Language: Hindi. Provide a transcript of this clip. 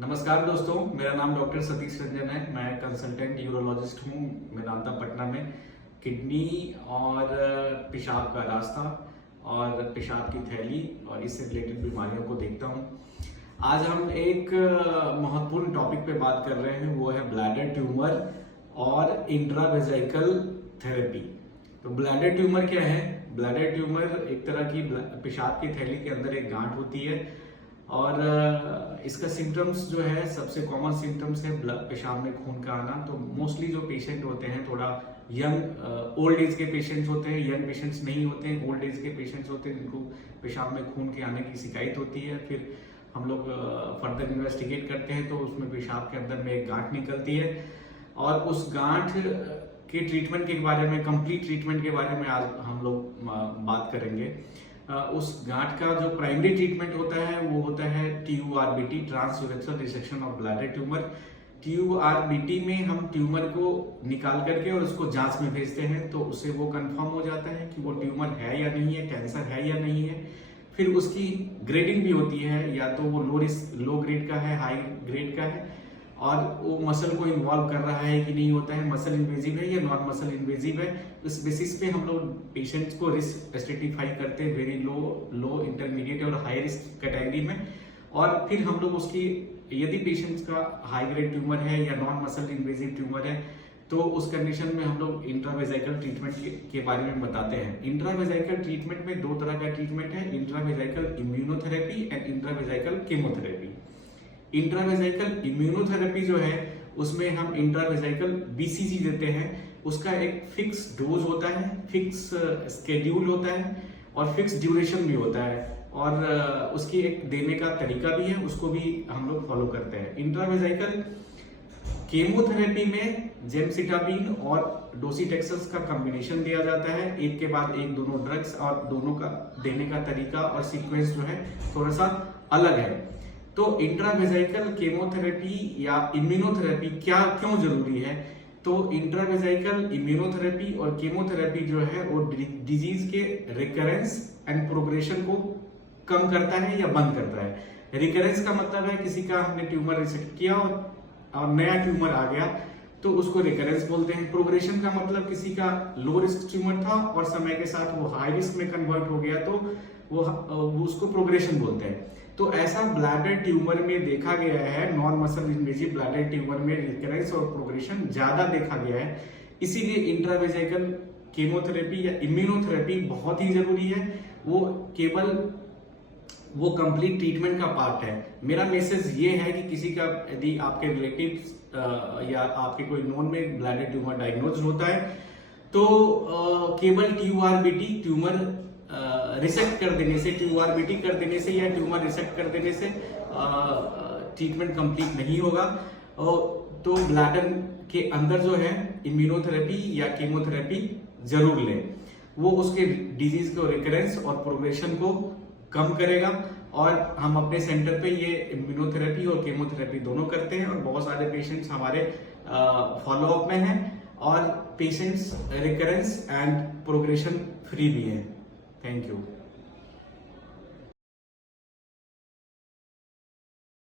नमस्कार दोस्तों, मेरा नाम डॉक्टर सतीश रंजन है। मैं कंसल्टेंट यूरोलॉजिस्ट हूँ मेदांता पटना में। किडनी और पेशाब का रास्ता और पेशाब की थैली और इससे रिलेटेड बीमारियों को देखता हूँ। आज हम एक महत्वपूर्ण टॉपिक पे बात कर रहे हैं, वो है ब्लैडर ट्यूमर और इंट्रावेसिकल थेरेपी। तो ब्लैडर ट्यूमर क्या है? ब्लैडर ट्यूमर एक तरह की पेशाब की थैली के अंदर एक गांठ होती है और इसका सिम्टम्स जो है, सबसे कॉमन सिम्टम्स है पेशाब में खून का आना। तो मोस्टली जो पेशेंट होते हैं थोड़ा यंग ओल्ड एज के पेशेंट्स होते हैं, यंग पेशेंट्स नहीं होते हैं, ओल्ड एज के पेशेंट्स होते हैं जिनको पेशाब में खून के आने की शिकायत होती है। फिर हम लोग फर्दर इन्वेस्टिगेट करते हैं तो उसमें पेशाब के अंदर में एक गांठ निकलती है और उस गांठ के ट्रीटमेंट के बारे में, कंप्लीट ट्रीटमेंट के बारे में आज हम लोग बात करेंगे। उस गांठ का जो प्राइमरी ट्रीटमेंट होता है वो होता है TURBT, transurethral resection of bladder tumour. TURBT में हम ट्यूमर को निकाल करके और उसको जांच में भेजते हैं, तो उससे वो कंफर्म हो जाता है कि वो ट्यूमर है या नहीं है, कैंसर है या नहीं है। फिर उसकी ग्रेडिंग भी होती है, या तो वो लो ग्रेड का है, हाई ग्रेड का है, और वो मसल को इन्वॉल्व कर रहा है कि नहीं होता है, मसल इन्वेजिव है या नॉन मसल इन्वेजिव है। इस बेसिस पे हम लोग पेशेंट्स को रिस्क स्ट्रेटिफाई करते हैं, वेरी लो, इंटरमीडिएट और हाई रिस्क कैटेगरी में। और फिर हम लोग उसकी, यदि पेशेंट्स का हाई ग्रेड ट्यूमर है या नॉन मसल इन्वेजिव ट्यूमर है, तो उस कंडीशन में हम लोग इंट्रावेसिकल ट्रीटमेंट के बारे में बताते हैं। इंट्रावेसिकल ट्रीटमेंट में दो तरह का ट्रीटमेंट है, intravesical immunotherapy and intravesical chemotherapy. Intravesical immunotherapy जो है उसमें हम इंट्रावेसिकल BCG देते हैं। उसका एक फिक्स डोज होता है, फिक्स स्केड्यूल होता है और फिक्स ड्यूरेशन भी होता है, और उसकी एक देने का तरीका भी है, उसको भी हम लोग फॉलो करते हैं। इंट्रावेसिकल केमोथेरेपी में जेमसिटाबिन और डोसीटेक्सेस का कॉम्बिनेशन दिया जाता है, एक के बाद एक दोनों ड्रग्स, और दोनों का देने का तरीका और सीक्वेंस जो है थोड़ा सा अलग है। तो इंट्रावेसिकल केमोथेरेपी या इम्यूनोथेरेपी क्यों जरूरी है? तो इंट्रावेसिकल इम्यूनोथेरेपी और केमोथेरेपी जो है वो डिजीज के रिकरेंस एंड प्रोग्रेशन को कम करता है या बंद करता है। रिकरेंस का मतलब है किसी का हमने ट्यूमर रिसेक्ट किया और नया ट्यूमर आ गया, तो उसको रिकरेंस बोलते हैं। प्रोग्रेशन का मतलब किसी का लो रिस्क ट्यूमर था और समय के साथ वो हाई रिस्क में कन्वर्ट हो गया, तो वो उसको प्रोग्रेशन बोलते हैं। तो ऐसा ब्लैडर ट्यूमर में देखा गया है, non muscle invasive bladder tumour में रिकरेंस और प्रोग्रेशन ज्यादा देखा गया है। इसीलिए इंट्रावेसिकल केमोथेरेपी या इम्यूनोथेरेपी बहुत ही जरूरी है। वो कंप्लीट ट्रीटमेंट का पार्ट है। मेरा मैसेज ये है कि किसी का, यदि आपके रिलेटिव या आपके कोई नोन में ब्लैडर ट्यूमर डायग्नोज होता है, तो केवल TURBT, ट्यूमर रिसेक्ट कर देने से, TURBT कर देने से या ट्यूमर रिसेक्ट कर देने से ट्रीटमेंट कंप्लीट नहीं होगा। तो ब्लैडर के अंदर जो है इम्यूनोथेरेपी या केमोथेरेपी जरूर लें, वो उसके डिजीज को रिकरेंस और प्रोग्रेशन को कम करेगा। और हम अपने सेंटर पे ये इम्यूनोथेरेपी और केमोथेरेपी दोनों करते हैं, और बहुत सारे पेशेंट्स हमारे फॉलोअप में हैं, और patients recurrence and progression free भी हैं। Thank you.